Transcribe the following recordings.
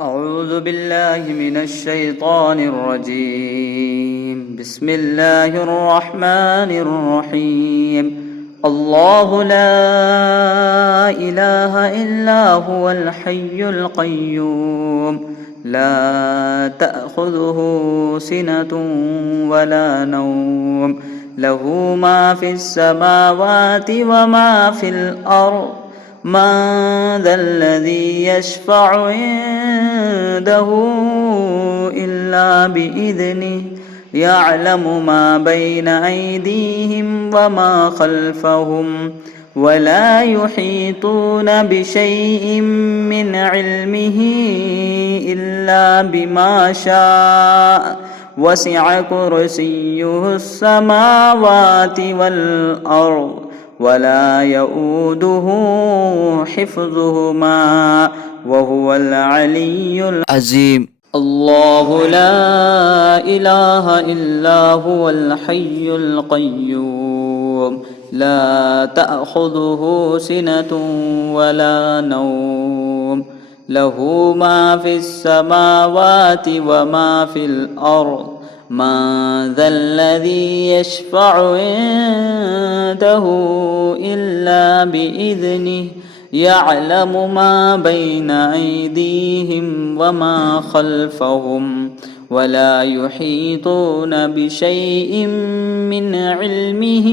أعوذ بالله من الشيطان الرجيم. بسم الله الرحمن الرحيم. الله لا إله إلا هو الحي القيوم لا تأخذه سنة ولا نوم له ما في السماوات وما في الأرض من ذا الذي يشفع عنده إلا بإذنه يعلم ما بين أيديهم وما خلفهم ولا يحيطون بشيء من علمه إلا بما شاء وسع كرسيه السماوات والأرض ولا يؤوده حفظهما وهو العلي العظيم. الله لا إله إلا هو الحي القيوم لا تأخذه سنة ولا نوم له ما في السماوات وما في الأرض من ذا الذي يشفع عنده إلا بإذنه يعلم ما بين أيديهم وما خلفهم ولا يحيطون بشيء من علمه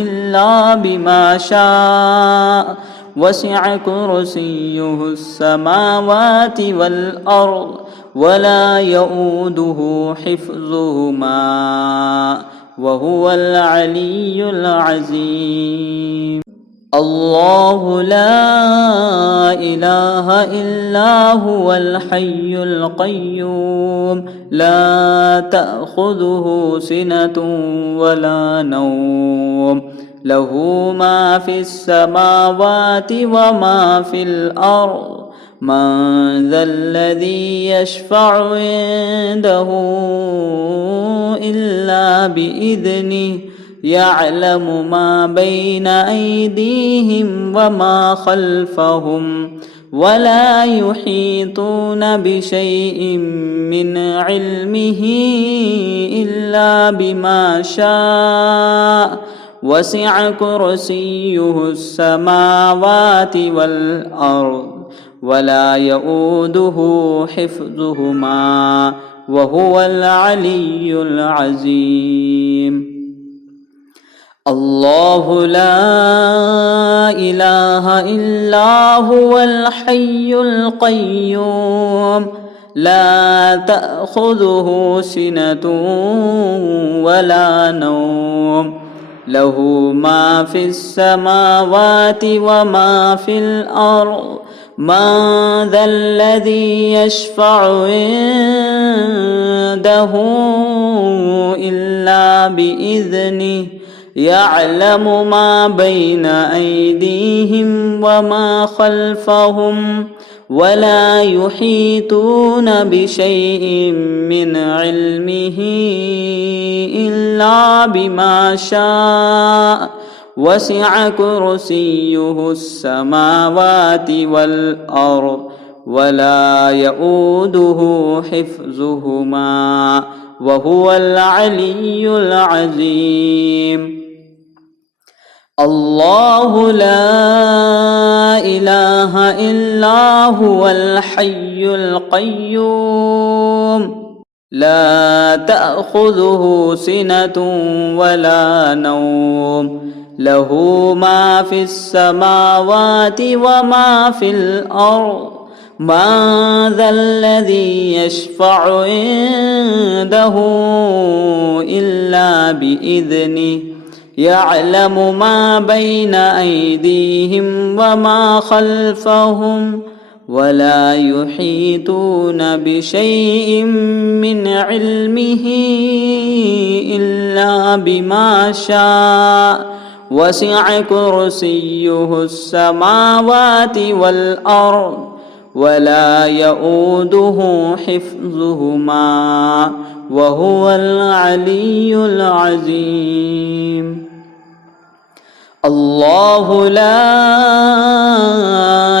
إلا بما شاء وسع كرسيه السماوات والأرض ولا يؤوده حفظهما وهو العلي العظيم. الله لا إله إلا هو الحي القيوم لا تأخذه سنة ولا نوم له ما في السماوات وما في الأرض من ذا الذي يشفع عنده إلا بإذنه يعلم ما بين أيديهم وما خلفهم ولا يحيطون بشيء من علمه إلا بما شاء وسع كرسيه السماوات والأرض ولا يؤوده حفظهما وهو العلي العظيم. الله لا إله إلا هو الحي القيوم لا تأخذه سنة ولا نوم له ما في السماوات وما في الأرض من ذا الذي يشفع عنده إلا بإذنه يعلم ما بين أيديهم وما خلفهم ولا يحيطون بشيء من علمه إلا بما شاء وسع كرسيه السماوات والأرض ولا يؤوده حفظهما وهو العلي العظيم. الله لا إله إلا هو الحي القيوم لا تأخذه سنة ولا نوم له ما في السماوات وما في الأرض من ذا الذي يشفع عنده إلا بإذنه يعلم ما بين أيديهم وما خلفهم ولا يحيطون بشيء من علمه إلا بما شاء وسع كرسيه السماوات والأرض ولا يؤوده حفظهما وهو العلي العظيم. الله لا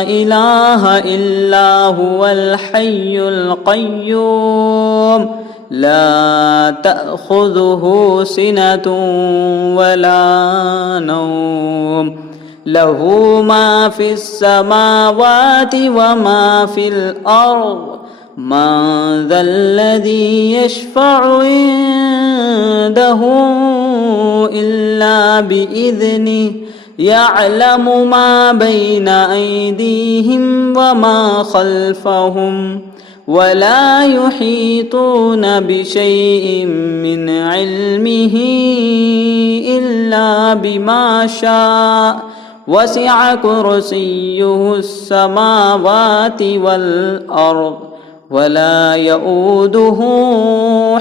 إله إلا هو الحي القيوم لا تأخذه سنة ولا نوم له ما في السماوات وما في الأرض من ذا الذي يشفع عنده إلا بإذنه يعلم ما بين أيديهم وما خلفهم ولا يحيطون بشيء من علمه إلا بما شاء وسع كرسيه السماوات والأرض ولا يؤوده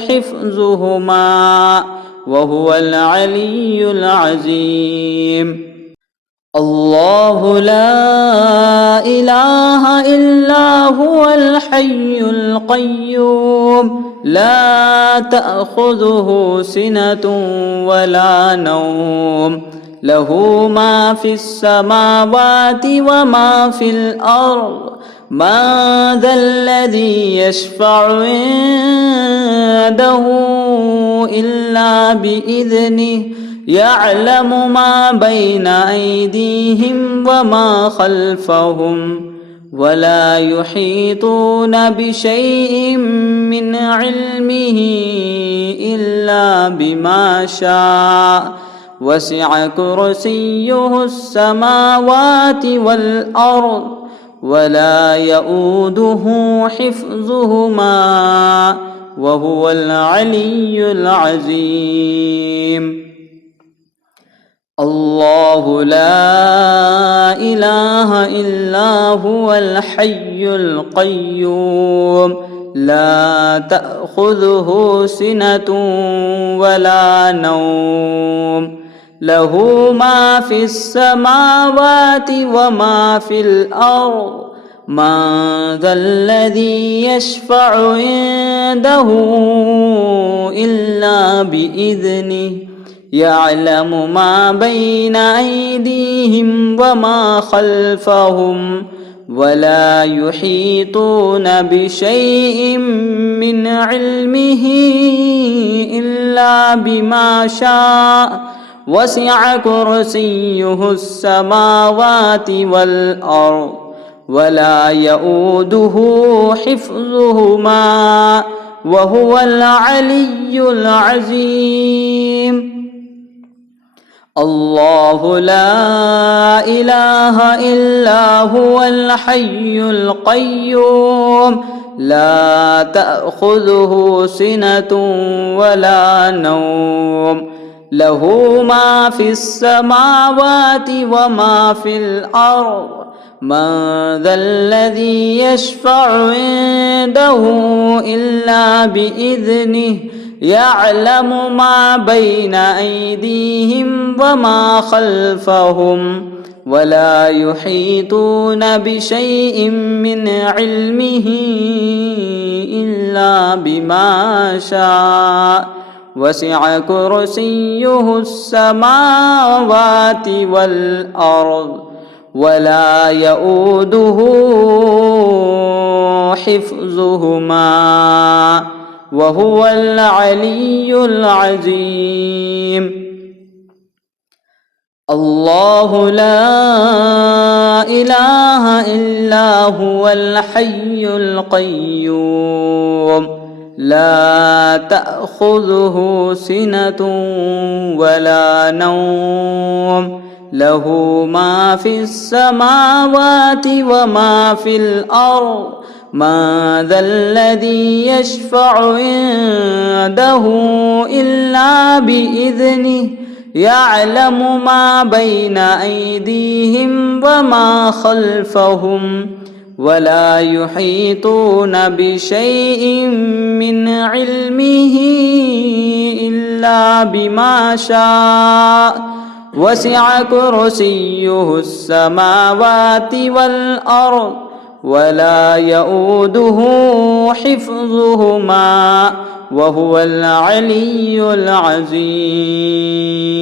حفظهما وهو العلي العظيم الله لا إله إلا هو الحي القيوم لا تأخذه سنة ولا نوم له ما في السماوات وما في الأرض من ذا الذي يشفع عنده إلا بإذنه يعلم ما بين أيديهم وما خلفهم ولا يحيطون بشيء من علمه إلا بما شاء وسع كرسيه السماوات والأرض ولا يؤوده حفظهما وهو العلي العظيم الله لا إله إلا هو الحي القيوم لا تأخذه سنة ولا نوم له ما في السماوات وما في الأرض من ذا الذي يشفع عنده إلا بإذنه يعلم ما بين أيديهم وما خلفهم ولا يحيطون بشيء من علمه إلا بما شاء وسع كرسيه السماوات والأرض ولا يؤوده حفظهما وهو العلي العظيم الله لا إله إلا هو الحي القيوم لا تأخذه سنة ولا نوم له ما في السماوات وما في الأرض من ذا الذي يشفع عنده إلا بإذنه يعلم ما بين أيديهم وما خلفهم ولا يحيطون بشيء من علمه إلا بما شاء وسع كرسيه السماوات والأرض ولا يؤوده حفظهما وهو العلي العظيم الله لا إله إلا هو الحي القيوم لا تأخذه سنة ولا نوم له ما في السماوات وما في الأرض ما ذا الذي يشفع عنده إلا بإذنه يعلم ما بين أيديهم وما خلفهم ولا يحيطون بشيء من علمه إلا بما شاء وسع كرسيه السماوات والأرض ولا يؤوده حفظهما وهو العلي العظيم